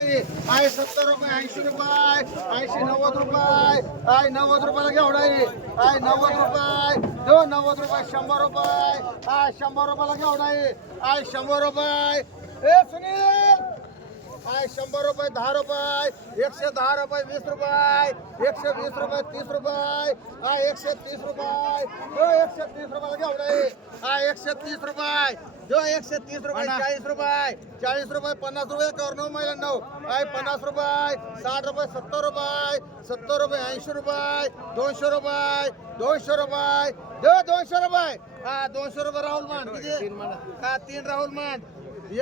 आहे 70 रुपये 80 रुपये 80 90 रुपये आहे 90 रुपयाला घेवडा आहे 90 रुपये दो 90 रुपये 100 रुपये आहे 100 रुपयाला घेवडा आहे 100 रुपये ए सुनील आहे 100 रुपये 10 रुपये 110 रुपये 20 रुपये 120 रुपये 30 रुपये आहे 130 रुपये दो 130 रुपयाला घेवडा आहे 130 रुपये जो 130 रुपये 40 रुपये 40 रुपये 50 रुपये करो महिला 9 आहे 50 रुपये 60 रुपये 70 रुपये 70 रुपये 80 रुपये 200 रुपये 200 रुपये दो 200 रुपये 200 रुपये राहुल मान किती 3 राहुल मान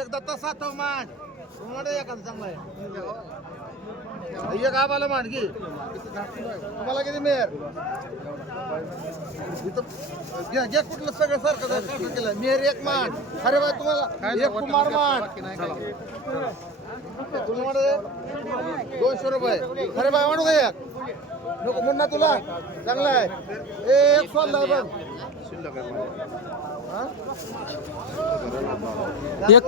एक दत्ता सातव मान तुम्हाला एखादं चांगला आहे एक आबाला मान की तुम्हाला किती मेर घ्या कुठलं सगळं सारखं केलं मेर एक मान अरे बाय तुम्हाला एक कुमार मान तुला 200 रुपये अरे बाय म्हणू दे एक नको मुन्ना तुला चांगला आहे एक सोडला बघ एक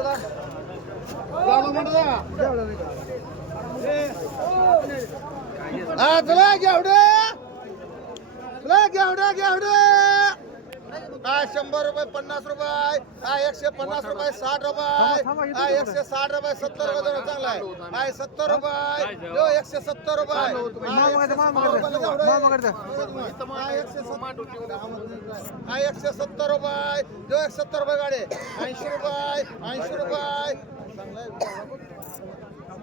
चला घेवडे काय 100 रुपये 50 रुपये 150 रुपये 60 रुपये 160 रुपये 70 रुपये चांगला आहे 70 रुपये जो 170 रुपये 170 रुपये जो 170 रुपये गाडी 80 रुपये 80 रुपये चांगला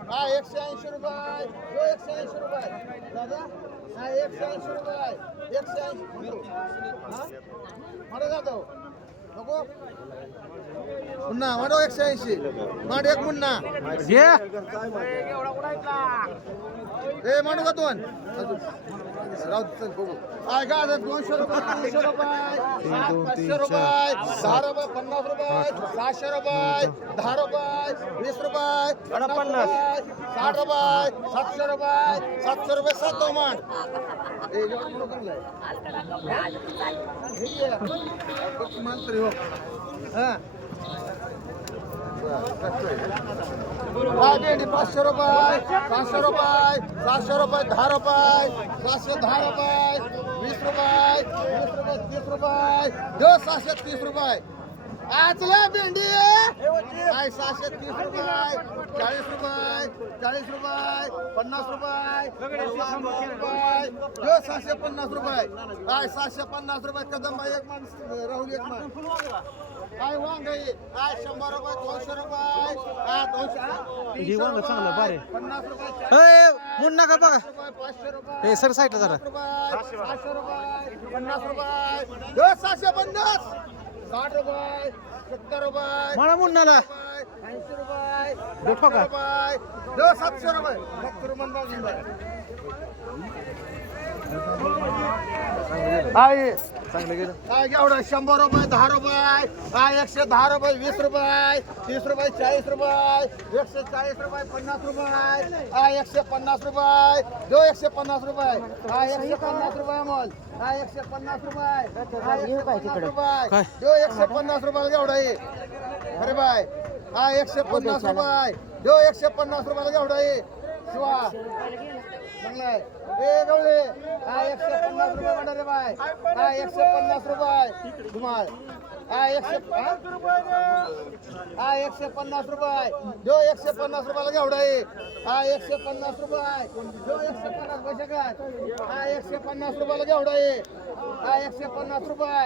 180 रुपये जो 180 रुपये दादा 180 रुपये 180 माडे जातो नको मुन्ना माडो 180 माड एक मुन्ना घे ए माडू का दोन राव चल बघू काय का 200 रुपये 300 रुपये 500 रुपये 10 रुपये 50 रुपये 700 रुपये 10 रुपये 20 रुपये 50 60 रुपये 700 रुपये 700 रुपये 7 मान मंत्री हो भेंडी 500 रुपये 500 रुपये 700 रुपये 10 रुपये 710 रुपये 20 रुपये 30 रुपये दो 730 रुपये आचला भेंडी आहे 730 रुपये 40 रुपये 40 रुपये 50 रुपये 50 रुपये दो 750 रुपये आहे 750 रुपये कदम एक माणूस राहुल एक माणूस काय वांग आहे 100 रुपये 200 रुपये 200 वांग चांगलं बारे 50 रुपये मुन्ना का बघा 500 रुपये सर साईडला जरा 500 रुपये 50 रुपये 750 60 रुपये 70 रुपये मला मुन्नाला 80 रुपये 200 रुपये 700 रुपये 70 रुपये आहे चांगलं गेलं काय एवढं 100 रुपये 10 रुपये 110 रुपये 20 रुपये 30 रुपये 40 रुपये 140 रुपये 50 रुपये 150 रुपये जो 150 रुपये 150 रुपये मोल 150 रुपये जो 150 रुपयाला एवढा आहे अरे बाय 150 रुपये जो 150 रुपयाला एवढा आहे शिवा चांगला आहे ए गवळे 150 रुपये म्हणा रे बाय 150 रुपये धुमाळ 150 रुपये जो 150 रुपयाला घेवडा आहे 150 रुपये जो 150 पैसे काय 150 रुपयाला घेवडा आहे 150 रुपये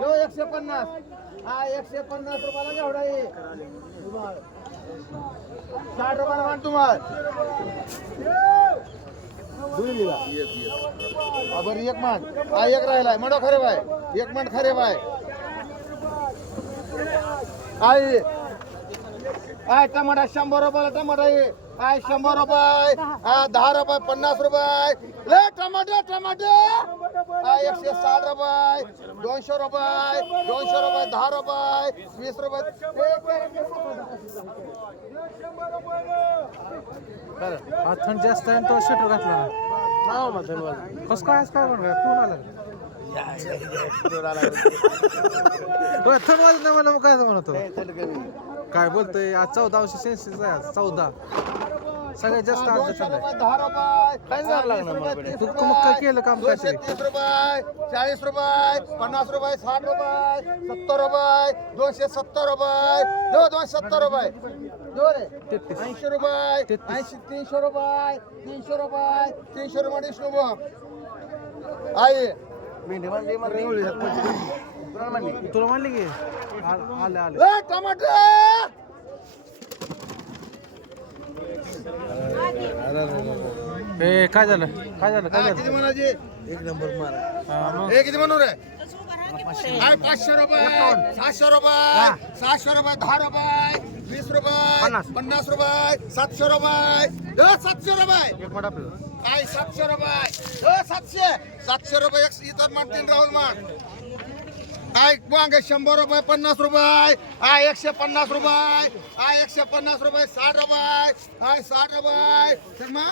जो 150 150 रुपयाला घेवडा आहे धुमाळ 60 रुपयाला मान तुम्हाला बरं एक मान एक राहिलाय म्हणा खरे बाय एक मान खरे बाय आहे टमाटा 100 रुपयाला टमाटा आहे 100 रुपये 10 रुपये 50 रुपये ले टमाटे 160 रुपये 200 रुपये 10 रुपये 20 रुपये हा थंड जास्त आहे तो शटर घातला कस काय म्हणून तू आला थंड वाजत नाही मला काय म्हणतो काय बोलतोय आज 14 अंश सेल्सिअस आहे आज 14 सगळ्यात जास्त आज 200 चाललंय. रुपये 10 रुपये काय झालं लागणार मला बरं? तू मग काय केलं काम काय तरी? 230 रुपये 40 रुपये 50 रुपये 60 रुपये 70 रुपये 270 रुपये 270 रुपये जो रे 80 रुपये 80 300 रुपये 300 रुपये 300 रुपये विष्णू आई मेंढी मांडली तुला म्हणले की आले आले. ए टमाटर ए काय झालं काय झालं काय किती झालं म्हणायचे एक नंबर मारा. हा, मग हे किती म्हणू रे काय 500 रुपये 700 रुपये 700 रुपये 10 रुपये 20 रुपये 50 रुपये 700 रुपये 700 रुपये एक मिनिट आपलं. काय 700 रुपये 700 रुपये इतर म्हणतील राहुल मान काय वांगे 100 रुपये 50 रुपये काय 150 रुपये काय 150 रुपये 60 रुपये काय 60 रुपये शर्मा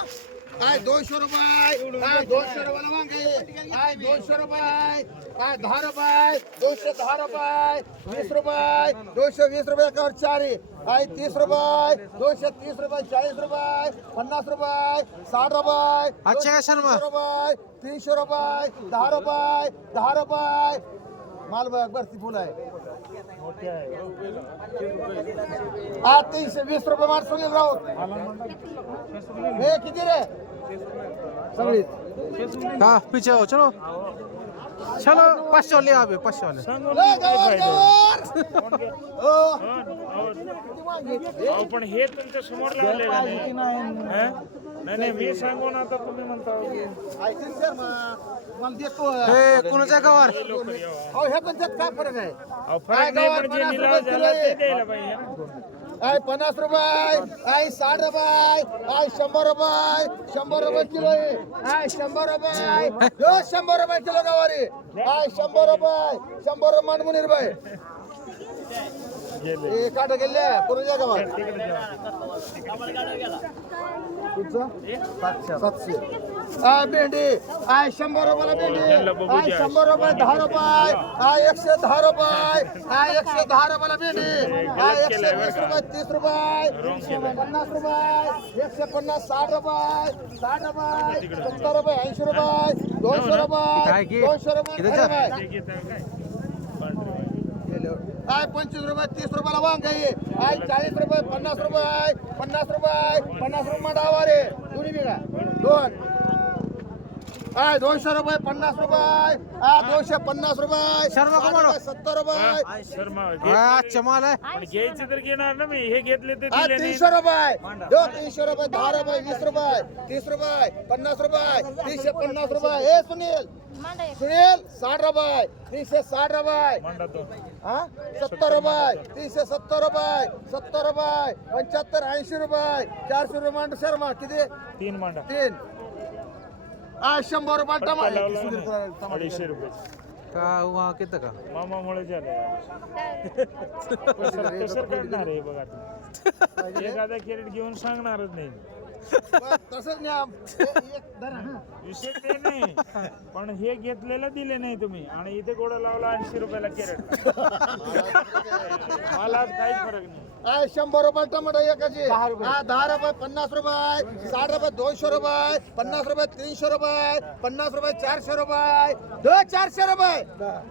काय 200 रुपये काय 200 रुपये वांगे काय 200 रुपये काय 10 रुपये 210 रुपये 20 रुपये 220 रुपये एकावर 4 काय 30 रुपये 230 रुपये 40 रुपये 50 रुपये 60 रुपये अच्छा काय शर्मा? 200 रुपये 300 रुपये 10 रुपये 10 रुपये माल बघ भरती फुल आहे 320 रुपये माल सुनील राऊत हे किती रे सगळी हाँ पीछे हो चलो चलो 500 वाले अभी 500 वाले. पण हे तुमच्या समोर लावलेलं नाही. नाही मी सांगू ना आता तुम्ही म्हणता मला देतो ए कुणाच्या गावावर अहो ह्या पण त्यात काय फरक आहे फरक नाही पण जे निलाव झाला ते द्यायला पाहिजे ना. काय 50 रुपये काय 60 रुपये काय 100 रुपये 100 रुपये किलो आहे काय 100 रुपये 100 रुपये किलो गवारी काय 100 रुपये 100 रुपये मांडमुनी रुपये हे काट गेले पुरुजा गावात सातशे भेंडी काय 100 रुपयाला भेंडी काय 100 रुपये 10 रुपये काय 110 रुपये काय 110 रुपयाला भेंडी काय 120 रुपये 30 रुपये 50 रुपये 150 60 रुपये 60 रुपये 70 रुपये 80 रुपये 200 रुपये 200 रुपये काय 25 रुपये 30 रुपयाला वांग आहे काय 40 रुपये 50 रुपये 50 रुपये 50 रुपये डावा रे दोन्ही बिघा दोन काय 200 रुपये 50 रुपये 250 रुपये शर्मा का म्हणू? 70 रुपये शर्मा अच्छा माल आहे. पण घ्यायचे तर घेणार ना मी हे घेतले ते हा, दिले नाही. 300 रुपये 300 रुपये 10 रुपये 20 रुपये 30 रुपये 50 रुपये 350 रुपये हे सुनील सुनील 60 रुपये 360 रुपये मांडा तो. हा 70 रुपये 370 रुपये 70 रुपये 75 80 रुपये 400 रुपये मांड शर्मा किती 3 मांडा 3 100 रुपये पत्ता लावला ना. टमाटर 250 रुपये का वहाँ किती का मामामुळे झालं कसं करणार आहे बघा तुम्ही. एखादा कॅरेट घेऊन सांगणारच नाही तसंच नाही एक धरा, हा. विषय ते नाही पण हे घेतलेलं दिले नाही तुम्ही आणि इथे गोडा लावला 80 रुपयाला कॅरेट मला काहीच फरक नाही. 100 रुपये टमाटर एकाची 10 रुपये 50 रुपये 60 रुपये 200 रुपये 50 रुपये 300 रुपये 50 रुपये 400 रुपये 400 रुपये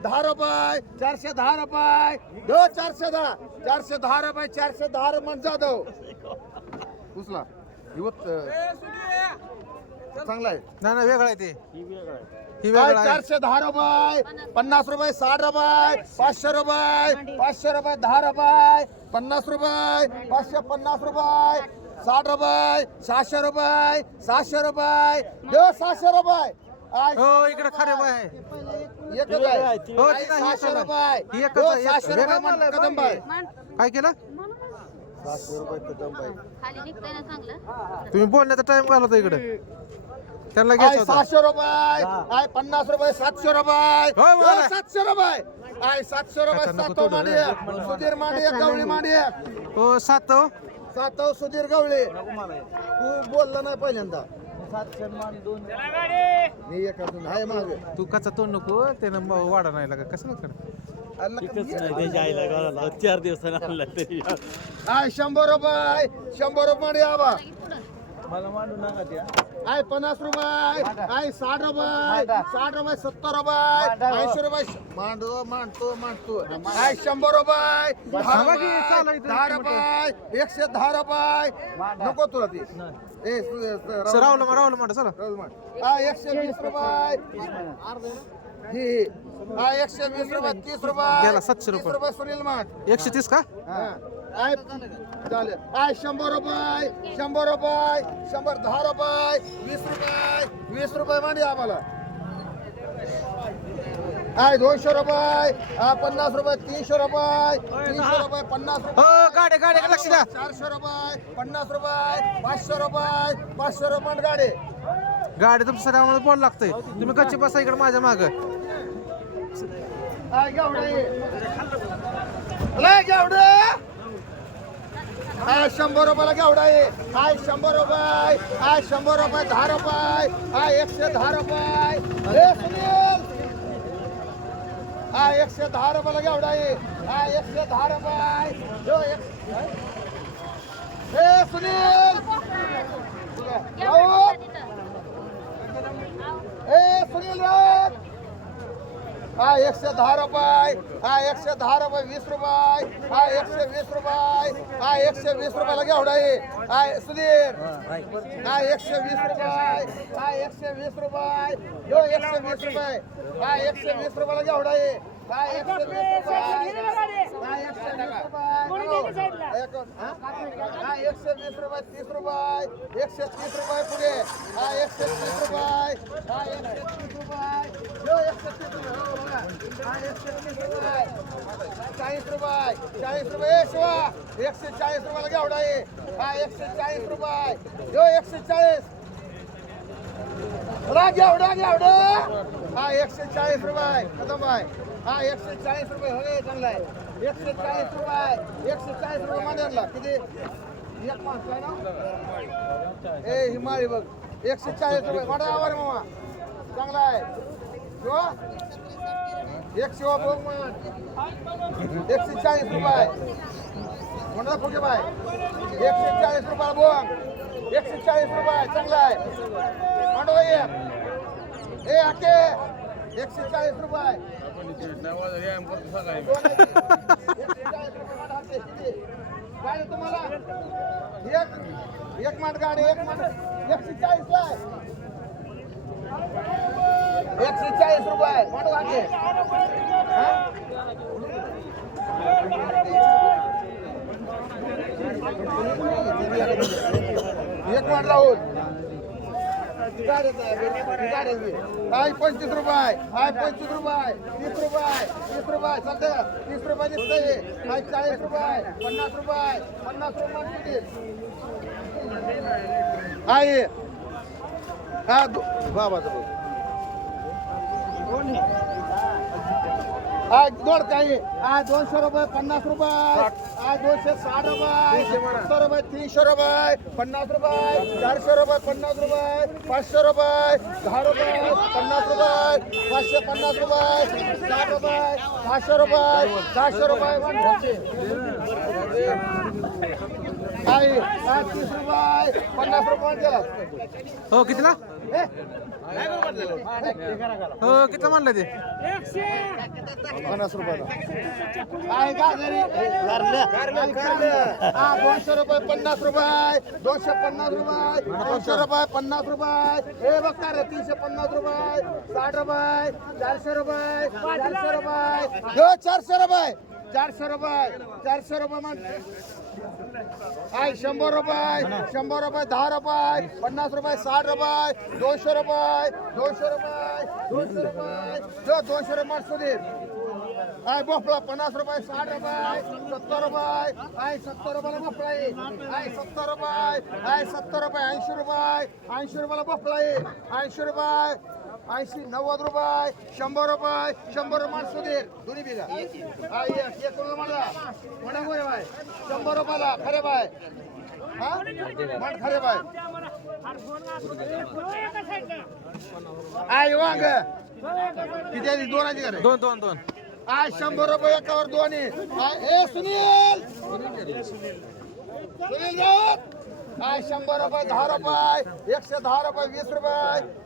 10 रुपये 410 रुपये 410 410 रुपये 410 रुपये जाधव उचला चांगला आहे नाही नाही वेगळं आहे ते ही वेगळं आहे. ही वेगळं आहे 410 रुपये 50 रुपये 60 रुपये 500 रुपये 500 रुपये 10 रुपये 50 रुपये 550 रुपये 60 रुपये 700 रुपये 700 रुपये 700 रुपये हो इकडे खरे आहे एकच आहे हो आई, ती नाही 700 रुपये ही एकच आहे. 700 रुपये वेगळा माल आहे, कदम बाई. काय केलं 700 रुपये कदम बाई. खाली निघताय ना चांगलं तुम्ही बोलण्याचा टाइम घालवता इकडे त्यांना आई, घ्यायचं होतं 700 रुपये आई 50 रुपये 700 रुपये हो, मला. 700 रुपये आई 700 रुपये अच्छा, नको सातव तोडू मांडी रे. एक, सुधीर मांडी एक, गवळी मांडी एक. हो सात हो सातव सुधीर गवळे तू बोलला नाही पहिल्यांदा मी एक अजून आहे मागे तू कचा तोंड नको त्यानं वाढा नाही लागा कसं कर आय 100 रुपये 100 रुपये मांडी आबा मला मांडू नका त्या आहे 50 रुपये आहे 60 रुपये 60 रुपये 70 रुपये 80 रुपये मांडतो आहे 100 रुपये 10 रुपये 110 रुपये नको तुला ते राहुल म्हणा चला 120 रुपये ही 120 रुपये 30 रुपये गेला 700 रुपये. 30 रुपये सुनील माठ 130 का आहे चालेल आहे 100 रुपये 100 रुपये 110 रुपये 20 रुपये मांडी आम्हाला आहे 200 रुपये 50 रुपये 300 रुपये 300 रुपये 50 रुपये हो गाडी लक्ष द्या 400 रुपये 50 रुपये 500 रुपये 500 रुपये गाडी गाडी तुमच्यासाठी आम्हाला बोल लागतंय तुम्ही कच्ची बसा इकडे माझ्या माग आहे गावडे आहे 100 रुपयाला गावडा आहे 100 रुपये 100 रुपये 10 रुपये 110 रुपये हे सुनील 110 रुपयाला गावडा आहे 110 रुपये जो हे सुनील हे सुनील 110 रुपये 110 रुपये 20 रुपये 120 रुपये 120 रुपयाला घेवडा आहे सुधीर 120 रुपये 120 रुपये जो 120 रुपये 120 रुपयाला घेवडा आहे 120 रुपये 30 रुपये 130 रुपये पुढे 130 रुपये 130 रुपये जो 130 रुपये 40 रुपये 40 रुपये शिवा 140 रुपयाला घेवडा आहे 140 रुपये जो 140 घेवडा 140 रुपये कदम आहे 140 रुपये होय चांगला आहे 140 रुपये 140 रुपये मांडला किती एक माणूस आहे ना ए हिमाळी बघ 140 रुपये मांडा आवार मामा चांगला आहे शिवा 100 बघ मान 140 रुपये म्हणा खोके बाय 140 रुपये बघ 140 रुपये चांगला आहे मांडवा ए आके 140 रुपये गाडी तुम्हाला एक माठ गाडी एक माठ 140 ला 140 रुपये माठ वागे एक माठ लावून 25 रुपये 25 रुपये 30 रुपये 30 रुपये चालतं 30 रुपये दिसतंय 40 रुपये 50 रुपये 50 रुपये आहे हा बाबाचं आज दोड काही आज 200 रुपये 50 रुपये आज 260 रुपये 70 रुपये 300 रुपये 50 रुपये 400 रुपये 50 रुपये 500 रुपये 10 रुपये 50 रुपये 550 रुपये 60 रुपये 500 रुपये 600 रुपये काही आज 30 रुपये 50 रुपये केला हो कितीला हो किती म्हणलं ते 50 रुपयाला आहे का घरी 200 रुपये 50 रुपये 250 रुपये 200 रुपये 50 रुपये हे बघता रे 350 रुपये 60 रुपये 400 रुपये 400 रुपये 400 रुपये 400 रुपये 400 रुपये मग आहे 100 रुपये 100 रुपये 10 रुपये 50 रुपये 60 रुपये 200 रुपये 200 रुपये 200 रुपये 200 रुपये सुधीर आहे भोपळा 50 रुपये 60 रुपये 70 रुपये आहे 70 रुपयाला भोपळा आहे 70 रुपये आहे 70 रुपये 80 रुपये 80 रुपयाला भोपळा आहे 80 रुपये 80 90 रुपये 100 रुपये 100 रुपये सुधीर दोन्ही बिघा एक कोणाला म्हणा गोय बाय 100 रुपयाला खरे बाय हा म्हण खरे बाय आहे वांग किती आहे दोनाची घरे दोन दोन दोन आज 100 रुपये एकावर दोन्ही ए सुनील सुनील राऊत आहे 100 रुपये 10 रुपये 110 रुपये 20 रुपये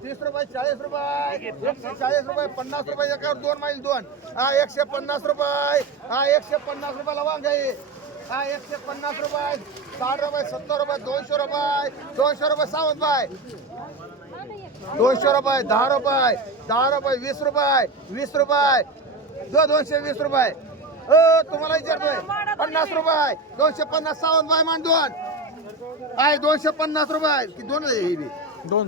30 रुपये 40 रुपये 140 रुपये 50 रुपये एकावर 2 मैल 2 हा 150 रुपये हा 150 रुपयाला वांग आहे हा 150 रुपये 60 रुपये 70 रुपये 200 रुपये सावंत बाय 200 रुपये 10 रुपये 20 रुपये 20 रुपये 220 रुपये तुम्हाला विचारतोय 50 रुपये 250 सावंत बाय मान 2 आहे 250 रुपये की 2 आहे दोन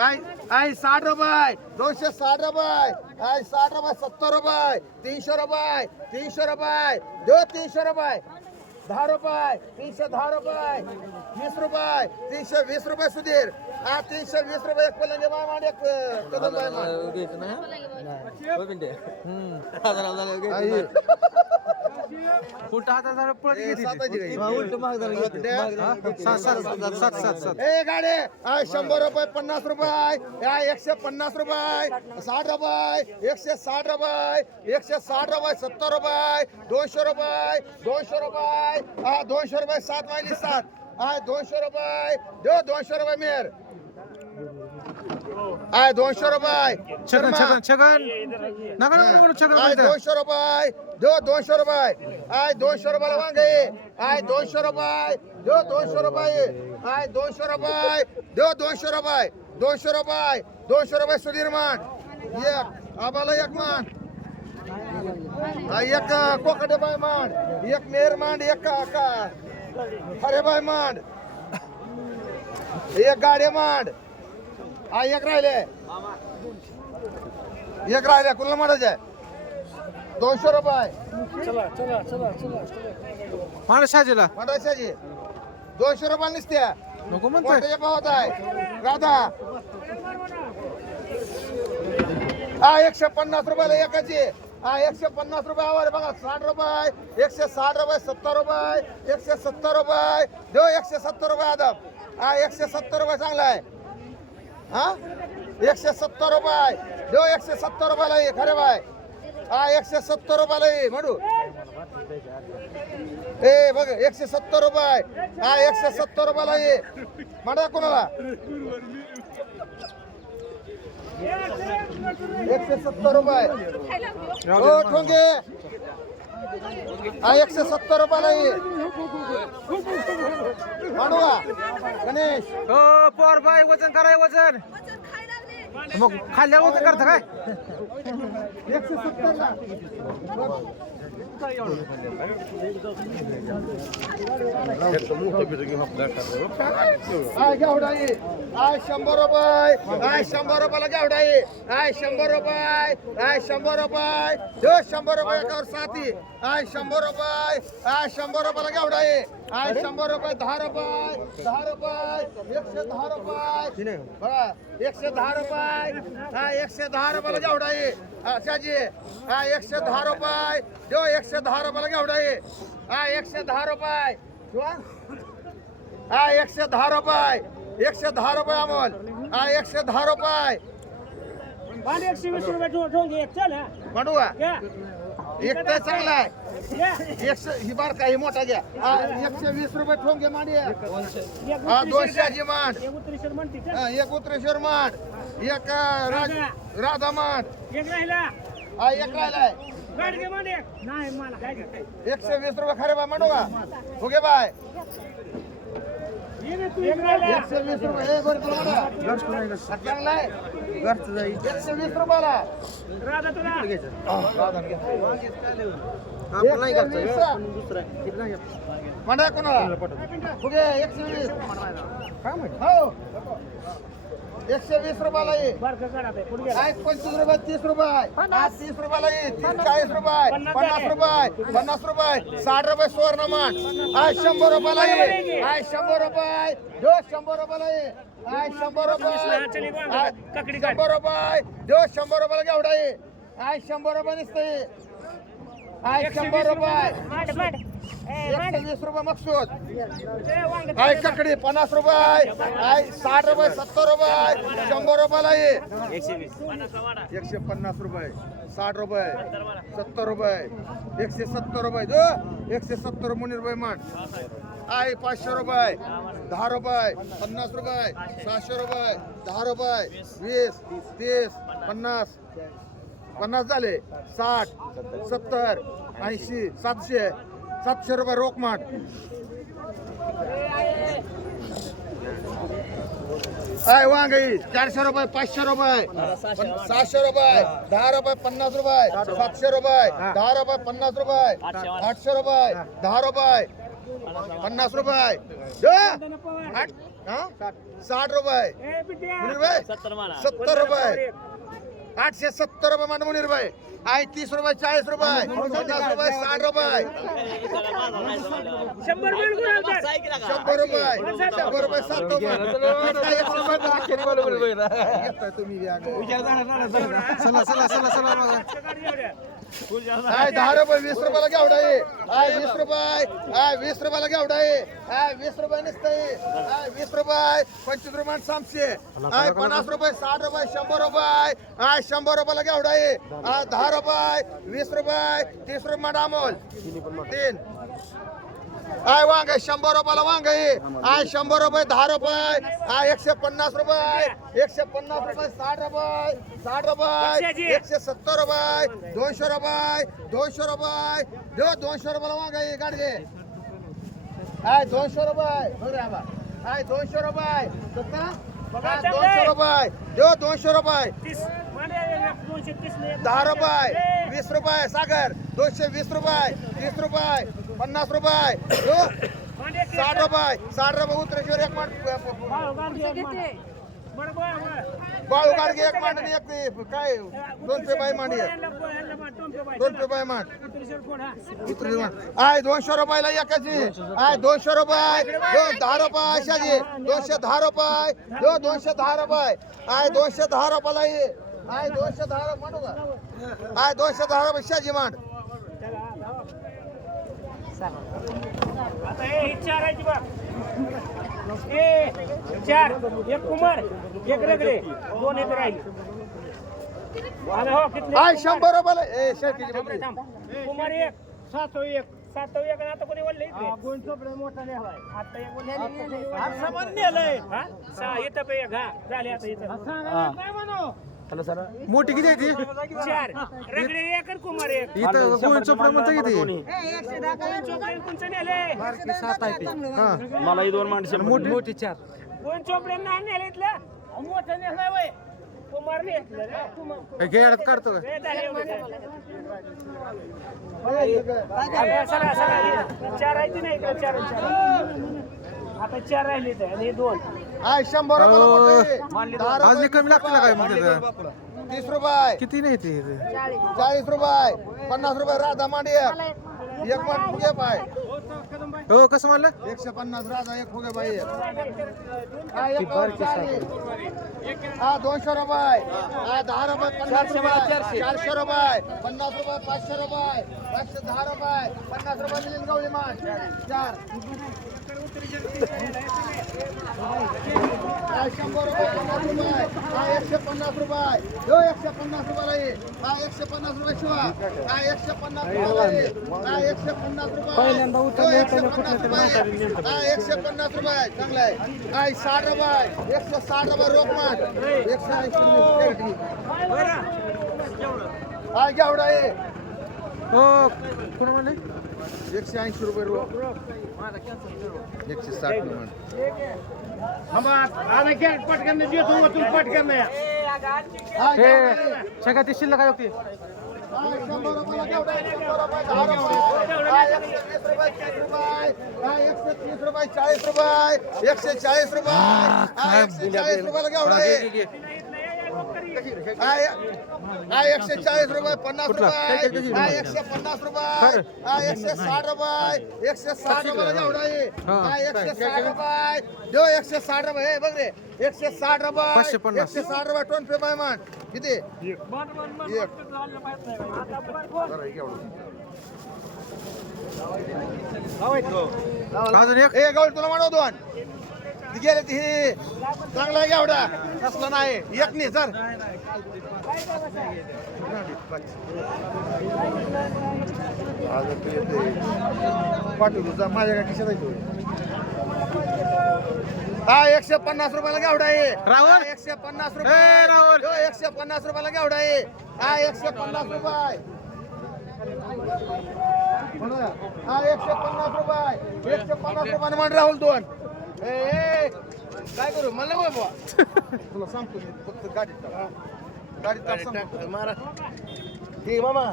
आहे 60 रुपये 260 रुपये आहे 60 रुपये 70 रुपये 300 रुपये 300 रुपये 300 रुपये 10 रुपये 310 रुपये 20 रुपये 320 रुपये सुधीर हा 320 रुपये एक पलंगे बाय मान एक कदम बाय मान फुट हातात पळत गेली सात ए गाडे 100 रुपये 50 रुपये 150 रुपये 60 रुपये 160 रुपये 160 रुपये 70 रुपये 200 रुपये 200 रुपये हा 200 रुपये 7 मायली 7 हा 200 रुपये 200 रुपये मेर आहे 200 रुपये छगन नका छगन 200 रुपये 200 रुपये आहे 200 रुपयाला वांग आहे 200 रुपये 200 रुपये आहे 200 रुपये 200 रुपये 200 रुपये 200 रुपये सुधीर मान एक आबाला एक मान एक कोकडे बाय मान एक मेर मान एक अरे बाय मान एक गाडे मान हा एक राहिले कुणाला म्हणायचं आहे 200 रुपये महाराष्ट्राला म्हणायची 200 रुपये निसत्या नको म्हणतोय मोठ्या भावात आहे राधा हा 150 रुपयाला एकाची हा 150 रुपये आवाज बघा 60 रुपये 160 रुपये 70 रुपये 170 रुपये 170 रुपये आदम हा 170 रुपये चांगला आहे हा 170 रुपये 170 रुपयाला ये खरे बाय हा 170 रुपयाला ये म्हणू ए बघ 170 रुपये हा 170 रुपयाला ये म्हणा कोणाला 170 रुपये हो ठोंगे हा 170 रुपयाला ये म्हणूया गणेश हो पोर बाय वजन कराय वजन मग खाल्ल्यावर वजन करता काय 170 ला आय गावडाई आय 100 रुपये आय 100 रुपयाला गावडाई आय 100 रुपये आय 100 रुपये 100 रुपये एकावर साथी आय 100 रुपये आय 100 रुपयाला गावडाई आय 100 रुपये 10 रुपये 10 रुपये 110 रुपये बघा 110 रुपये हा 110 रुपयाला गावडाई शाजी हा 110 रुपये 110 रुपयाला गावडाई हा 110 रुपये हा 110 रुपये 110 रुपये अमोल हा 110 रुपये 120 रुपये म्हणूया एक तर चांगला आहे 100 ही बार काही मोठा घ्या हा 120 रुपये ठोंगे मांडी हा 200 ची मांड एक उत्तरेश्वर मांड एक राधा मांड एक राहिला हा एक राहिलाय गाडी घे मध्ये नाही मला काय 120 रुपये खरे बा म्हणू का ओके बाय 120 रुपये हे बरं तुला म्हणा चांगला आहे 120 रुपयाला राधा तुला आपण नाही म्हणा कोणाला ओके 120 हो 120 रुपयाला ये बारका काढा ते पुढे 25 रुपये 30 रुपये 30 रुपयाला ये 40 रुपये 50 रुपये 50 रुपये 60 रुपये सुवर्णमान 100 रुपयाला ये 100 रुपये 100 रुपयाला ये 100 रुपये 100 रुपये 100 रुपयाला घेवडा ये 100 रुपये नसते 100 रुपये 120 रुपये मकसूद आय ककडी 50 रुपये आय 60 रुपये 70 रुपये 100 रुपयाला ये 150 रुपये 60 रुपये 70 रुपये 170 रुपये 170 मुनीर रुपये मान आहे 500 रुपये 10 रुपये 50 रुपये 700 रुपये 10 रुपये 20 30 50 50 झाले 60 70 80 700 रुपये रोकमाट आहे वांगी 400 रुपये 500 रुपये 700 रुपये 10 रुपये 50 रुपये 700 रुपये 10 रुपये 50 रुपये 800 रुपये 10 रुपये 50 रुपये 60 रुपये मुनीर भाई 70 रुपये 870 रुपये मान मुनीर भाई आहे 30 रुपये 40 रुपये 50 रुपये 60 रुपये 100 रुपये 100 रुपये 7 आहे 10 रुपये 20 रुपयाला घेवडा आहे 20 रुपये 20 रुपयाला घेवडा आहे 20 रुपये नसते 20 रुपये 25 रुपये 700 50 रुपये 60 रुपये 100 रुपये 100 रुपयाला घेवडा आहे 10 रुपये 20 रुपये 30 रुपये अमोल 3 आहे वांग 100 रुपयाला वांग आहे 100 रुपये 10 रुपये 150 रुपये 150 रुपये 60 रुपये 60 रुपये 170 रुपये 200 रुपये 200 रुपये 200 रुपयाला वांग आहे गाडगे आहे 200 रुपये आहे 200 रुपये 200 रुपये 200 रुपये 10 रुपये 20 रुपये सागर 220 रुपये 30 रुपये 50 रुपये 60 रुपये 60 रुपये उत्तरेश्वर एक बाळू गाडगे एक मांड आणि एक काय 200 बाय मांडी 200 बाय मांड आहे 200 रुपयाला एकाची आहे 200 रुपये 10 रुपये शाजी 210 रुपये 210 रुपये आहे 210 रुपयाला आहे 210 रुपये मांडू का आहे 210 रुपये शाजी मांड आता हे चार आहे बघ चार एक कुमार एक रगडे 2 इथे राहिले हो किती आहे 100 रुपयाला ए शेळकीची बकरी कुमार एक सातो एक आता कोणी बोलले गोंड चोपडे मोठा नेलाय आता एक बोलले आज सामान नेलंय हा सहा इथं पे एक हा झाले आता इथं काय म्हणू हॅलो सर मोठी किती आहे ती 4 रगडे एक आणि कुमार एक इथं गोविंद चोपडा म्हणता किती गोंड चोपडे कोणचं नेले 7 आहे ती हा मला ही 2 माणसे मोठी मोठी 4 गोंड चोपडे नाही नेले इथलं मोठं नेलाय वय कुमार नेलं रे कुमार गेड काढतो हे झाले सरा चार आहे नाही का 4 आता 4 राहिले तर आणि 2 आहे 100 रुपयाला आज कमी लागतील काय मग तिथं? 30 रुपये किती नाही ती 40 रुपये 50 रुपये राधा मांडी एक मांड फुगे पाय हो कसं म्हणलं 150 राधा एक फुगे बाई हा 200 रुपये हा 10 रुपये 50 रुपये 400 रुपये 50 रुपये 500 रुपये 510 रुपये 50 रुपये मिळेल गवळी माठ 4 100 रुपये 50 रुपये हा 150 रुपये जो 150 रुपयाला आहे हा 150 रुपये शिवा हा 150 रुपयाला आहे हा 150 रुपये पहिल्यांदा उतरले हा 150 रुपये चांगला आहे हा 60 रुपये 160 रुपये रोकमाट 180 हा घेवडा आहे हो कोण म्हणले 180 रुपये रोक 160 रुपये पटकन देतो तू पटकन हे सगळ्यात ती शिल्लक आहे होती 100 रुपयाला घेवडा आहे 100 रुपये 10 रुपये 130 रुपये 140 रुपये 140 रुपयाला घेवडा आहे हा 140 रुपये 50 रुपये हा 150 रुपये हा 160 रुपये 160 रुपयाला घेवडा आहे हा 160 रुपये जो 160 रुपये हे बघ रे 160 रुपये 550. 160 रुपये टोन पे बाय मान किती अजून एक ए गवळ तुला म्हणू 2 गेले ती चांगला आहे घेवडा कसला नाही एक नाही सर पाठवू माझ्या काय खिशात आहे हा 150 रुपयाला गावडा आहे राहुल? हा, 150 ए, रुपये राहुल. 150 रुपयाला गावडा आहे हा 150 रुपये हा 150 रुपये 150 रुपयाने मान राहुल दोन ए काय करू मला बाबा तुला सांगतो मी फक्त गाडीत टाक मारा ठीक मामा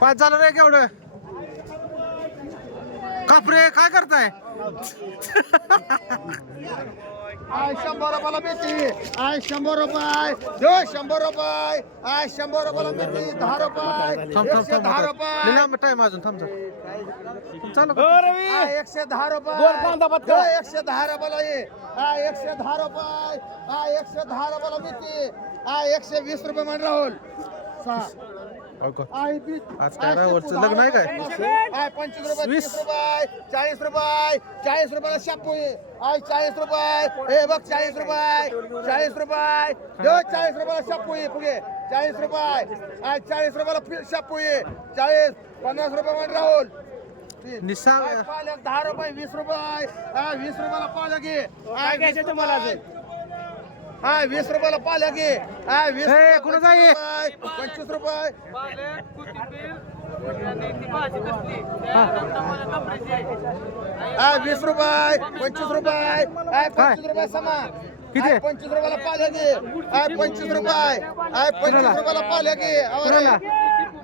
5 झालं रे केवढं कापरे काय करताय आय 100 रुपयाला मेथी आय 100 रुपये जो 100 रुपये आय 100 रुपयाला मेथी 10 रुपये थांब थांब 110 थांब रुपये लांब टाइम अजून थांब चालू आय 110 रुपये 110 रुपयाला ये आय 110 रुपये आय 110 रुपयाला मेथी आय 120 रुपये मान राहुल आय आज काय राहुलचं लग्न आहे काय? आय 25 रुपये 30 रुपये 40 रुपये 40 रुपयाला शापू आहे आय 40 रुपये हे बघ 40 रुपये 40 रुपये जो 40 रुपयाला शापू आहे पुढे 40 रुपये आय 40 रुपयाला शापू आहे 40 50 रुपये मान राहुल निसांग आय पालक 10 रुपये 20 रुपये आय 20 रुपयाला पालक आहे आय घ्यायचं तुम्हाला अजून? आय 20 रुपयाला पालक आहे आय 20 ए, कुठं जाई? 25 रुपये आय 20 रुपये 25 रुपये आय 25 रुपये समा किती? आय 25 रुपयाला पालक आहे आय 25 रुपये आय 25 रुपयाला पालक आहे कुणाला?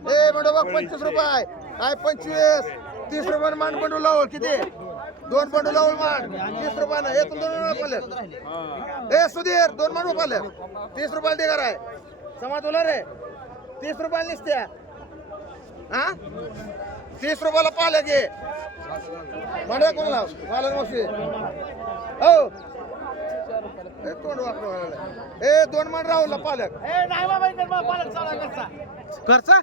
ए म्हणतो बघ 25 रुपये आय 25 30 रुपये मान बंडू लावल किती दोन बंडू लावल मान 30 रुपयानं हे तुला 2 रुपये पालक ए सुधीर 2 मान पालक 30 रुपयाला देणार आहे समा तुला रे 30 रुपयाला निसत्या हा 30 रुपयाला पालक आहे म्हणा कोणाला पालक मावशी हो ए तोंड वाकडं ए 2 मान राहुलला पालक घरचा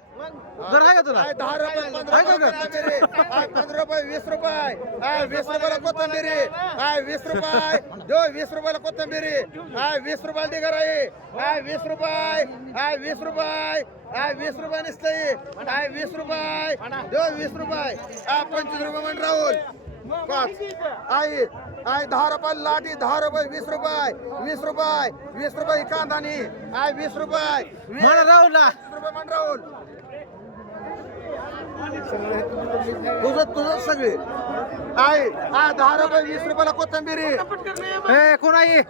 घर आहे का तुला आय 10 रुपये 15 रुपये आय 15 रुपये 20 रुपये आय 20 रुपयाला कोथिंबीरी आय 20 रुपये जो 20 रुपयाला कोथिंबीरी आय 20 रुपयाला डिगर आहे आय 20 रुपये आय 20 रुपये आय 20 रुपये नसतंय आय 20 रुपये जो 20 रुपये आय 25 रुपये म्हण राहुल 5 आय आय 10 रुपये लाटी 10 रुपये 20 रुपये 20 रुपये 20 रुपये कांदानी आय 20 रुपये म्हण राहुलला 20 रुपये म्हण राहुल तुझं सगळे आहे हा 10 रुपये 20 रुपयाला कोथिंबीरी ए कोण आहे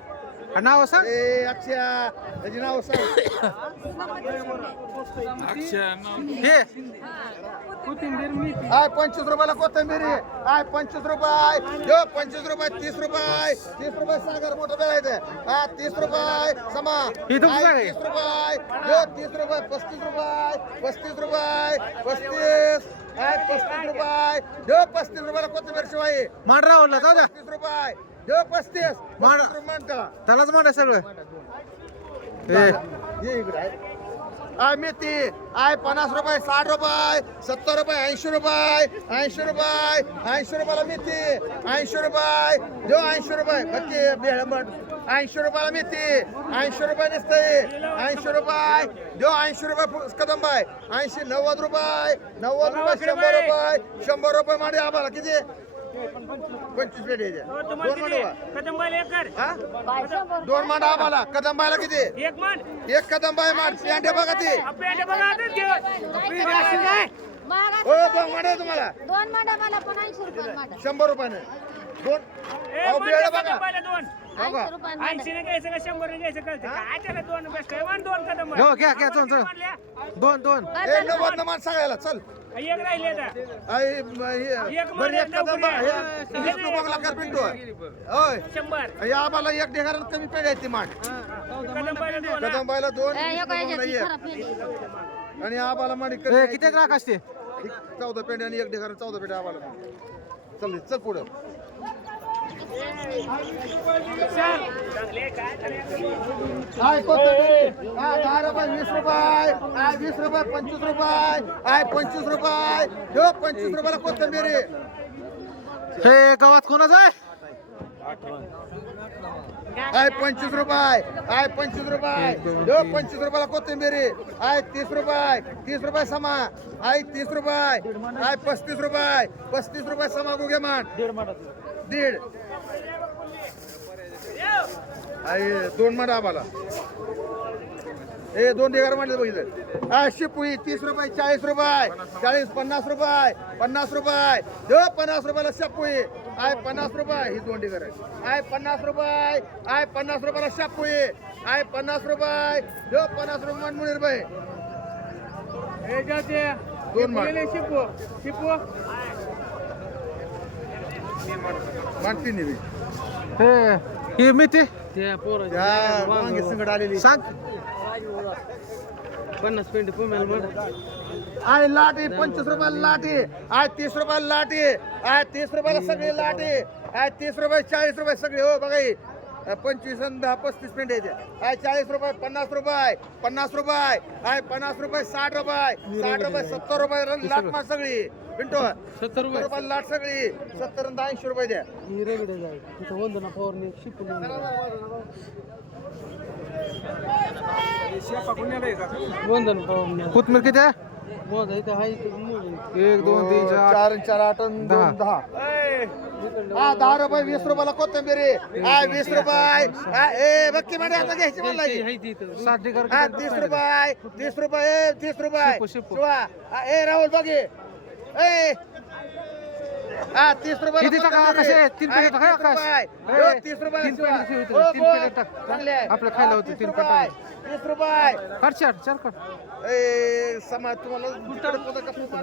नाव सांग ए अक्षया त्याची नाव सांग हे आय 25 रुपयाला कोथिंबीरी आय 25 रुपये जो 25 रुपये 30 रुपये 30 रुपये सागर मोठं बघायचं हा 30 रुपये समा ही तुमचं आय आहे? 30 रुपये जो 30 रुपये 35 रुपये 35 रुपये 35 आय 35 रुपये जो 35 रुपयाला कोथिंबीर शिवाय मान राहुलला जाऊ द्या 35 रुपये जो 35 मान- रुपये त्याला त्यालाच मान आहे सगळं ए ये इकडे आहे. आय मेथी आय 50 रुपये 60 रुपये 70 रुपये 80 रुपये 80 रुपये 80 रुपयाला मेथी 80 रुपये जो 80 रुपये बच्चे बेळमट 80 रुपयाला मेथी 80 रुपये नसते 80 रुपये जो 80 रुपये कदंब आहे 80 90 रुपये 90 रुपये 100 रुपये 100 रुपये मांडे आम्हाला किती 25 पेटी द्या. दोन मांडवा कदंबाला एक कर. हा 2 मांडा आम्हाला कदंबाला किती एक मान एक कदंबा मान पेंडे बघा ती पेंडे बघा आताच घे. हो 2 मांडा तुम्हाला 2 मांडा मला पण 80 रुपये मांडा 100 रुपयाने 2 ए, अहो मांडे बेळ बघा कदंबाला दोन. हो का 80 रुपये मांडा 80 ने घ्यायचं का 100 ने घ्यायचं कळतं काय त्याला दोन बेस्ट आहे वन दोन कदंबा. हो घ्या घ्या चल चल मांडल्या. दोन ए 90 मान सांगायला चल एक राहिले आता. आई एक बरं मान, एक एक कदंबा नवरी. हे विष्णू बंगला कर पिंटू होय 100 हे आम्हाला एक ढेगारात कमी पेड आहे ती मान कदंबाला दोन हा. कदंबाला 2 ए, हे काय विष्णू याच्यात बंगला खराब पेंडी. आणि आम्हाला माडी ए किती ग्राहक असते 14 पेंडे आणि एक ढेगारात 14 पेंडे आम्हाला चल चल पुढं चांगले काय करायचं? आय कोथिंबीर आय 10 रुपये 20 रुपये आय 20 रुपये 25 रुपये आय 25 रुपये जो 25 रुपयाला कोथिंबीर आहे. हे गावात कोणाचं आहे आय 25 रुपये आय 25 रुपये जो 25 रुपयाला कोथिंबीर आहे. आय 30 रुपये समा आय 30 रुपये आय 35 रुपये समा गुगे मान दीड दोन मांड आम्हाला ए 2 ढेगार मांडले बघितलं शिपुई 30 रुपये 40 रुपये 40 50 रुपये 50 रुपये दो 50 रुपयाला शिपुई आहे 50 रुपये ही 2 ढेगार आहे 50 रुपये आहे 50 रुपयाला शिपुई आहे 50 रुपये दो 50 रुपये मांड मुनीर भाई दोन मांड मांड तीन बी हे मेथी वांगे संगड आलेली सांग 50 पेंट पुमेल आहे लाटी 25 रुपयाला लाटी आहे 30 रुपयाला लाटी आहे 30 रुपयाला सगळी लाटी आहे 30 रुपये 40 रुपये सगळे हो बघा 25 आणि 10 35 पेंट यायचे आहे 40 रुपये 50 रुपये 50 रुपये आहे 50 रुपये 60 रुपये 60 रुपये 70 रुपये लाट मा सगळी पिंटो 70 रुपयाला लाट सगळी 70 आणि 80 रुपये द्या वंदना पवारने वंदन पवारने कोथमीर किती आहे माझा इथं आहे 1 2 3 4 4 4 8 10 10 रुपये 20 रुपयाला कोथिंबीर आहे 20 रुपये ए बक्की मध्ये आता घ्यायची मला 60 ढेगार 30 रुपये 30 रुपये 30 रुपये शिपू. शिवा ए राहुल बघे ए 30 रुपये किती टाका कसे 3 पेंट टाका आकाश 30 रुपये 3 पेंट 3 पेंट टाक आपलं खायला होतं 3 पेंट 30 रुपये काढ चार काढ ए समाज तुम्हाला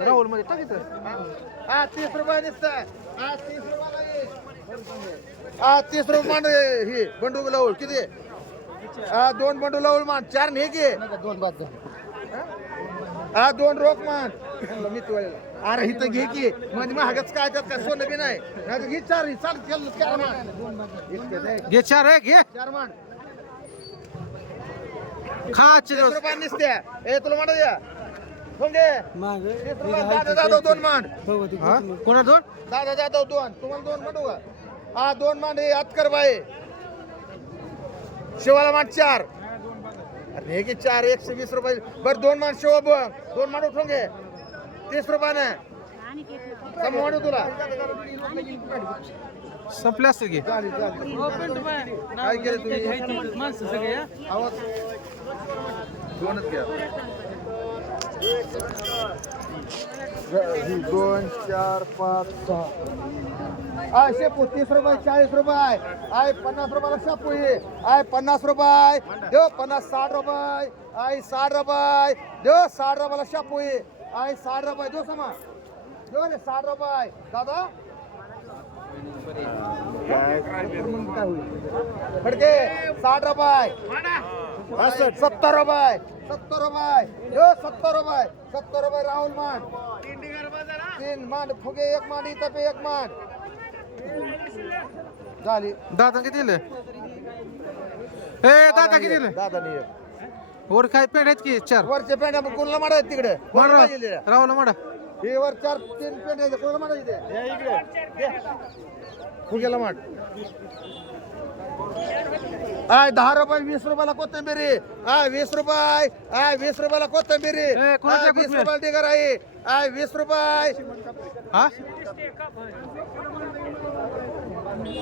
राहुल मध्ये टाक इथं 30 रुपये दिसत 30 रुपये 30 रुपये मांड ही बंडू लावून किती 2 बंडू लावून मांड 4 नाही की 2 बाद 2 रोख मान मी तू अरे इथं घे की म्हणजे महागच काय त्यात काय सोनं बी नाही नाहीतर घे 4 ही चाल चल 4 मान घे 4 आहे घे 4 मान खा आजचे 30 दिवस रुपये निसत्या ए तुला मांड द्या कोण दे 30 रुपये दादा जाधव 2 मांड हा कोणा दोन दादा जाधव 2 तुम्हाला 2 मांडू का 2 मांड हे अतकर बाई शिवाला मांड 4 अरे हे की 4 120 रुपये बरं 2 मांड शिवा बघ 2 मांड उठून घे 30 रुपयाने कम वाढू तुला संपले असतील की काय केलं तुम्ही माणसं सगळे आवाज 2च घ्या 2 4 5 6 आहे शेपू 30 रुपये 40 रुपये आहे 50 रुपयाला शेपू आहे 50 रुपये देव 50 60 रुपये आहे 60 रुपये देव 60 रुपयाला शेपू आहे 60 रुपये देव समा देव रे 60 रुपये दादा फडके 60 रुपये 70 रुपये 70 रुपये देव 70 रुपये 70 रुपये राहुल मान 3 मान फुगे 1 मान इथं पे 1 मान झाली दादा किती दिले ए दादा किती दिले दादा नाही वर काय पेंट आहेत की 4 वरचे पेंड कोणाला मारा तिकडे राहुल माडा हे वर 4 3 पेंड आहे कोणाला मारा इथे फुगेला माठ आय 10 रुपये 20 रुपयाला कोथिंबीर आय 20 रुपये आय 20 रुपयाला कोथिंबीर ए, कोणाची 20 कोथिंबीर? रुपयाला ढेकर आहे आय 20 रुपये हा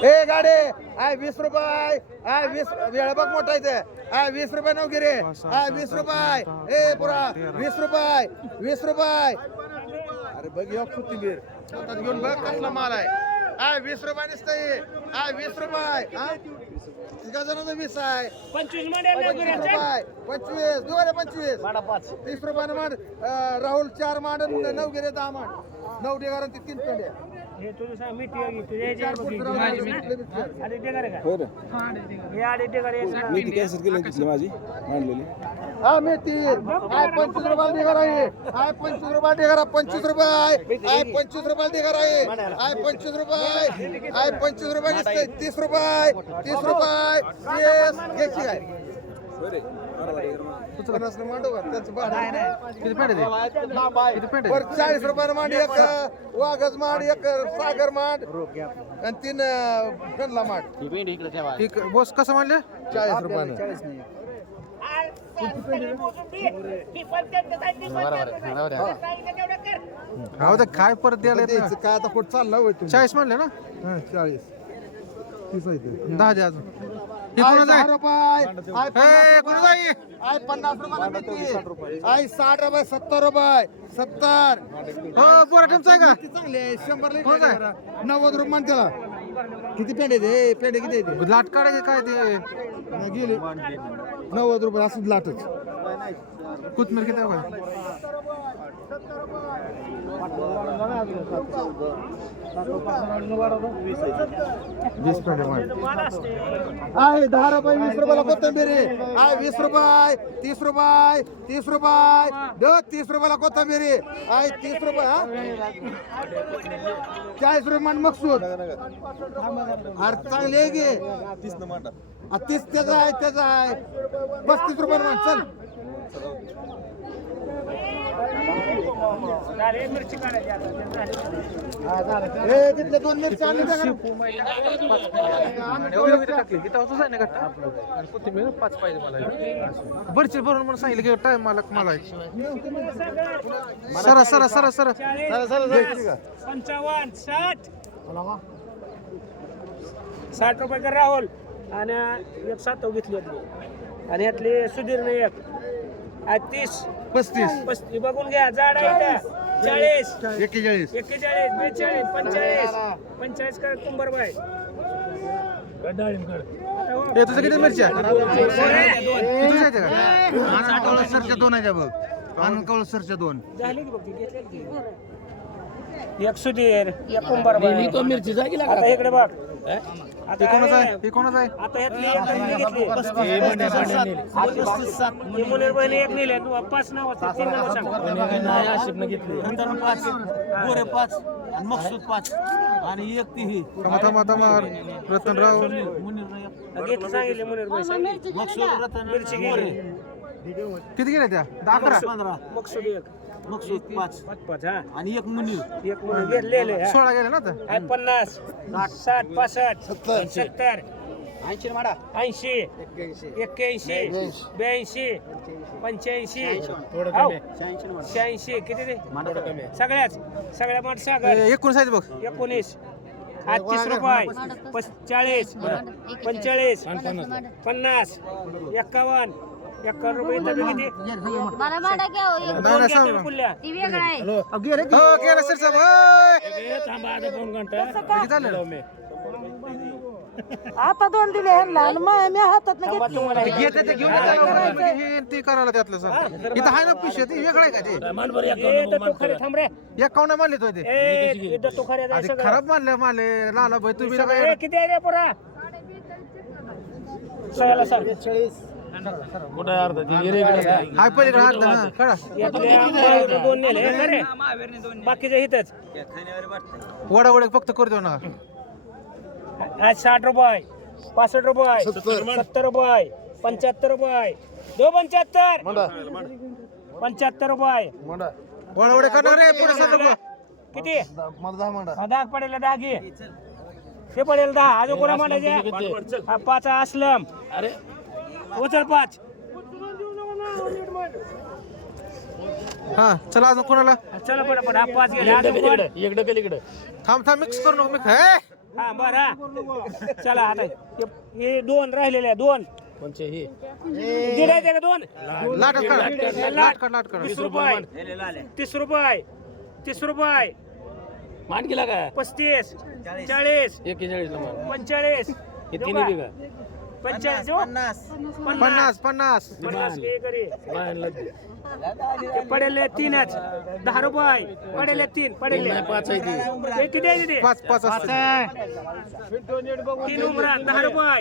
ए गाडे आय 20 रुपये आय 20 वेळ बघ मोठा इथे आय 20 रुपये नवगिरे आय 20 रुपये ए पुरा 20 रुपये 20 रुपये अरे बघ यो कोथिंबीर हातात घेऊन बघ कसला माल आहे आय 20 रुपये नसतंय आय 20 रुपये हा तिघा जणांचा 20 आहे 25 मध्ये 25 रुपये 25 दोन 25 30 रुपयानं मांड राहुल 4 मांड नवगिरे 10 मांड 9 ढेगार 3 पेंड्या हे तुझं सांग मिठी आहे तुझ्या चार फूट राहुल आधी ते करे का हे आधी ते करे हा मेथी आय 25 रुपयाला ढेगार आहे आय 25 रुपयाला ढेगार 25 रुपये आय 25 रुपयाला ढेगार आहे आय 25 रुपये आय 25 रुपये दिसतंय 30 रुपये 30 रुपये येस घ्यायची काय पन्नास मांडू का त्याचं भाडं किती पेंट आहे किती पेंट वर 40 रुपयाला मांड एक वाघच मांड एक सागर मांड आणि 3 गणला मांड आहे बॉस कसं म्हणले 40 रुपयानं हो ते काय परत द्यायला येत द्यायचं काय आता कुठं चालला होय तुम्ही 40 म्हणले ना 40 30 आहे ते 10 द्या अजून कोणाचं आहे? 10 रुपये आई ए, कोणाचं आहे? 50 रुपये आई 60 रुपये 70 रुपये 70 हो बोराटमचा आहे का? चांगले 100 कोणाचं आहे? 90 रुपये मान त्याला किती पेंडे ते पेंडे किती येते लाट काढायचे काय ते गेले 90 रुपये असं लाटच कोथमीर किती आहे बघा? आहे 10 रुपये 20 रुपयाला कोथंबीर आहे 20 रुपये 30 रुपये 30 रुपये 30 रुपयाला कोथंबीर आहे 30 रुपये हा 40 रुपये मान मकसूद अरे चांगले आहे की 30 त्याचा आहे 35 रुपये मान चल मिरची काढायची आता ए तिथले 2 मिरची आणली का बरची भरून म्हणून सांगितलं की टाइम मला सरा सरा सरा सरा 55 60 रुपये कर राहुल आणि एक 7 घेतली आणि यातली सुधीरने एक 30 35 35 बघून घ्या जाड आहे 40 41 41 42 45 कर कुंभार बाय हे तुझं किती मिरची आहे? किती जायचं का? कवळसरच्या 2 आहे बघ आणि कवळसरच्या 2 झाली की बघ ती, घेतली की. एक सुधीर एक कुंभार बाय मिरची जागी आता इकडे बघ हे कोणाचं आहे? हे कोणाचं आहे? आता ह्यातली एक घेतली मुलीर बहिणी एक नेल्या तू 5 नाव 3 नाव सांग थांबा रतनराव घेतली सांगितले मुलीर बाई मिरची गेली किती गेल्या त्या? 11 मकसूद एक मकसूद 5 5 हा आणि एक मुनीर एक मुलीर घेतलेले 16 गेले ना आता? 50 60 65 70 80 माडा 80 81 82 85 86 किती ते सगळ्या माठ सागर 19 आहेत बघ 19 30 रुपये 40 45 50 51 रुपये इथं किती मला माडा घ्या हो, एक. नाही, नाही, सांग ना. कुल्ल्या ती वेगळा आहे हो गेलं सर साहेब होय. थांबा आता 2 घंटा किती झालं? आता 2 दिले ह्यांना आणि मी हातात थांबा तुम्हाला हे घेते ते घेऊन येतात. हे ते करायला त्यातलं सर इथं आहे ना पिशवी ती वेगळं आहे का ते? ए, तर तो खरे थांब रे एक काउंट मानले तो ते ए इथं तो खरे आधी खराब मानले लाला भाई तुम्ही सगळं. काय ए, किती आहे रे पोरा सगळ्याला सांग हाय पलीकडे हात हा कळा यातले आंबे 2 नेले हे खरे बाकीचे इथंच वडा फक्त करू देऊ ना आज 60 रुपये 65 रुपये 70 रुपये 75 रुपये 75 रुपये वडा करणार रे पुढे सर लोक किती मला 10 मांडा 10 पडेल 10 घे ते पडेल 10 अजून कोणा मांडायचे 5 असलम अरे उचल 5 हा चला अजून कोणाला चला पड हा 5 गेले अजून कोण? थांब मिक्स करू नको मिक्स हा बर हा चला आता हे 2 राहिलेले 2 दिले का 2 लाट काढ 30 रुपये 30 रुपये मान गेला का 35 40 45 50 पडेल 3च 10 रुपये पडेल 3 पडेल 5 किती आहे ते 5 असते 3 उमरा 10 रुपये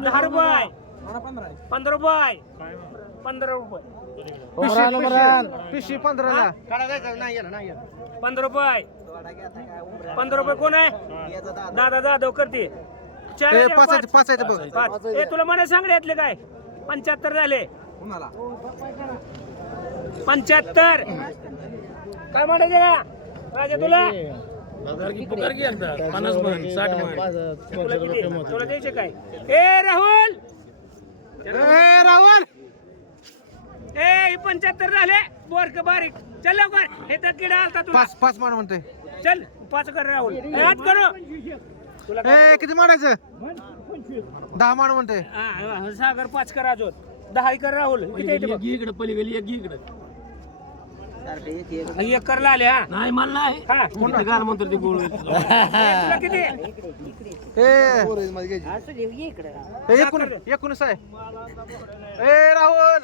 10 रुपये 15 रुपये 15 रुपये पिशवी 15 ला 15 रुपये 15 रुपये कोण आहे दादा जाधव करते 5 आहेत बघ 5 ए तुला मला सांग रे यातले काय 75 झाले 75 काय म्हणायचे का राजा तुला तुला द्यायचे काय ए राहुल राहुल ए 75 झाले बोरक बारीक चल लवकर हे तर किडा आलता तुला 5 मान म्हणते चल 5 कर राहुल हात करू तुला ए किती मारायचं 10 मान म्हणते. सागर 5 कर अजून 10 कर राहुल किती येते बघ? इकडे पलीकडे एक इकडे एक कर आले हा नाही मला नाही हा कोणतं गाल म्हणतो ते गोळ तुला किती ए मध्ये घ्यायची. 19 आहे. ए राहुल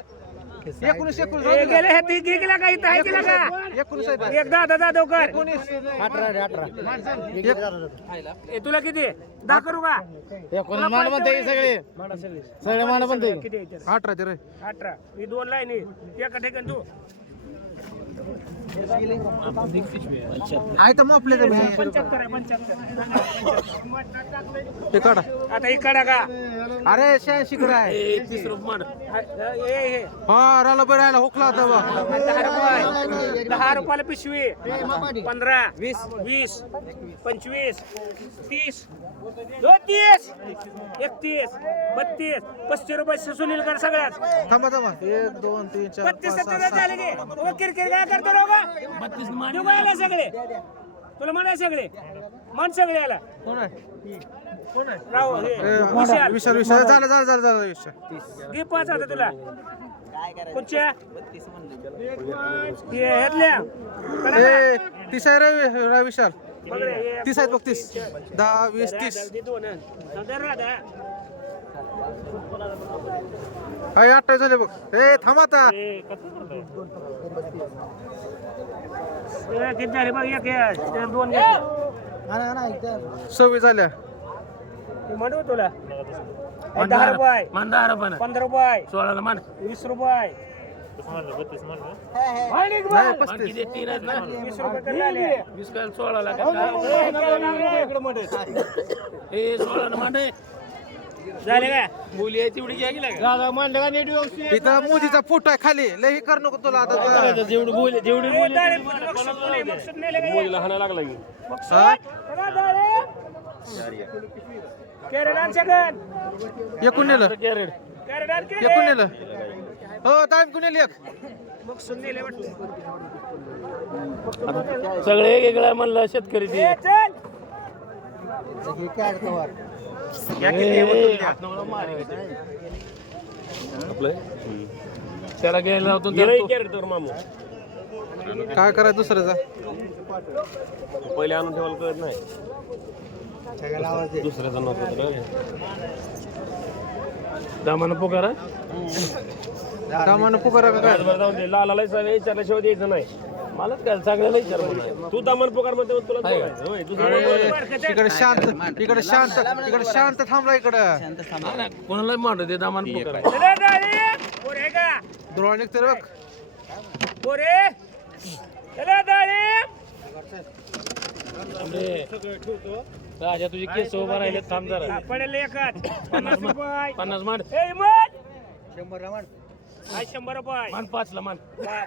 19 ए, गेले हे ती गेला का इथं आहे गेला का 19 आहे. एक 10 10 कर 18. ए, तुला किती 10 करू का मान म्हणते सगळे सगळे मान म्हणते. किती येते 18 ते रे. 18 ही 2 लाईन एका ठिकाणी तू आहे तर मग आपल्या 75 आहे 75 ते काढा. आता इकडा का अरे 86 कडे आहे. 30 रुपये हे हा राहिला बरं राहिला हुकला होता बा. 10 रुपये 10 रुपयाला पिशवी 15 20 20 25 30 32 31 32 35 रुपये सुनील कर सगळ्यात थांबा थांबा 1 2 3 4 35 5 70 झाले की ओ किरकिर काय करतो रो का 32 मान सगळे तुला म्हणा सगळे मन सगळे आला कोण आहे? राव हे विशाल विशाल विशाल झालं विशाल. घे 5 आता तुला कोणच्या हे हेतल्या ए 30 आहे रे विशाल. बघ रे, हे 30 आहेत बघ 30 10 20 30 दे दोन सदर राधा आहे 28 झाले बघ. ए थांब आता. किती झाले बघ एक हे, दोन घे 26 झाल्या. म्हणू तुला 10 रुपये मान 10 रुपये 15 रुपये 16 ला मान 20 रुपये नाही 35. किती 3 आहेत ना 20 रुपये कमी झाले 20 काय 16 ला ए 16 ला मांडे झाले का बोली आहे तेवढी घ्या गेला का इथं मोदीचा फोटो आहे खाली लई कर नको तुला आता. जेवढी बोली जेवढी ए, दाढी मकसूद बोले, मकसूद नेले का हे? हाना लागला की हा? बघा दाढी. केरळात सगळं. एकूण नेलं कॅरेट केरळात केले. एकूण नेलं. हो टाइम कुणी नेलं एक. मकसूद नेले वाटतं. सगळे वेगवेगळ्या म्हणलं शेतकरी ते ए, चल. आपलं त्याला घ्यायला होतो कॅरेट तर मामू काय करायचं दुसऱ्याचा. पहिले आणून ठेवायला कळत नाही दुसऱ्याचा नको दामानं पुकारा कामानं पुकारा का काय. जाऊन दे लालाला विचारल्याशिवाय द्यायचं नाही मलाच काय चांगल्याला विचार म्हणा तू दामान पुकार म्हणते तुला बोलायचं, होय. दुसरं अरे, इकडे शांत थांबला इकडं. कोणाला मांडू दे दामान पुकार चला दाढी. पोर आहे का डोळा निघते रे बघ. पोरे चला दाढी. राजा तुझी केस उभा राहिले थांब जरा हा, पडेल एकाच 50 रुपये 50 मान ए मत 100 रुपये मान 5 ला मान 10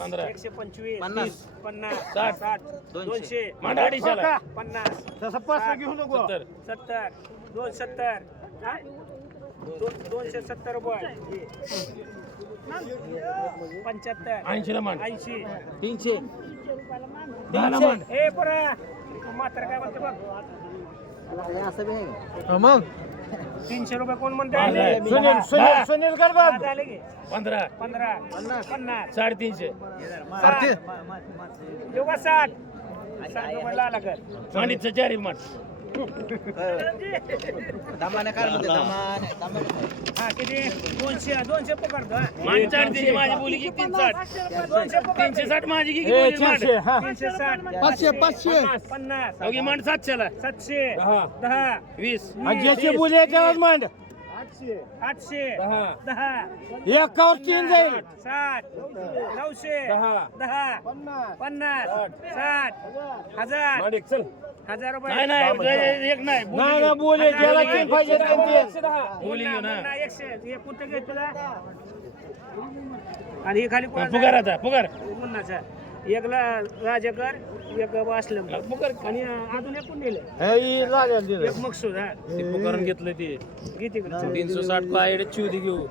15 125 50 50 60 60 200 मान 250 50 घेऊ नको 70 270 हा? 270 रुपये 75 80 ला मान 80 300 10 ला मान ए पोरा मात्र काय म्हणते बघ हा मग 300 रुपये कोण म्हणते सुनील झाले की 15 15 50 350 अरे देऊ का 60 रुपये लाला कर मांडीचं 4 मान हा किती 200 पकडतो हा. मान 4 माझी बोली की 360 200 पकडतो 360 माझी की बोली मान 360 500 50 अगी मान 700 ला 700 10 10 20 800 मांड 800 10 एकावर 3 जाईल 60 900 10 50 60 1000 मांडिक चल 1000 रुपये नाही नाही एक नाही नाही बोले ज्याला तीन पाहिजे बोली घेऊ ना 100 हे कुठे घे तुला आणि हे खाली कोणाचा? पुकार आता पुकार मुन्नाचा एकला राजाकर एक असलम आणि अजून एक कोण नेलं एक मकसूद हा ते पुकारून घेतलं ते किती 360 पायडे चिवदी घेऊ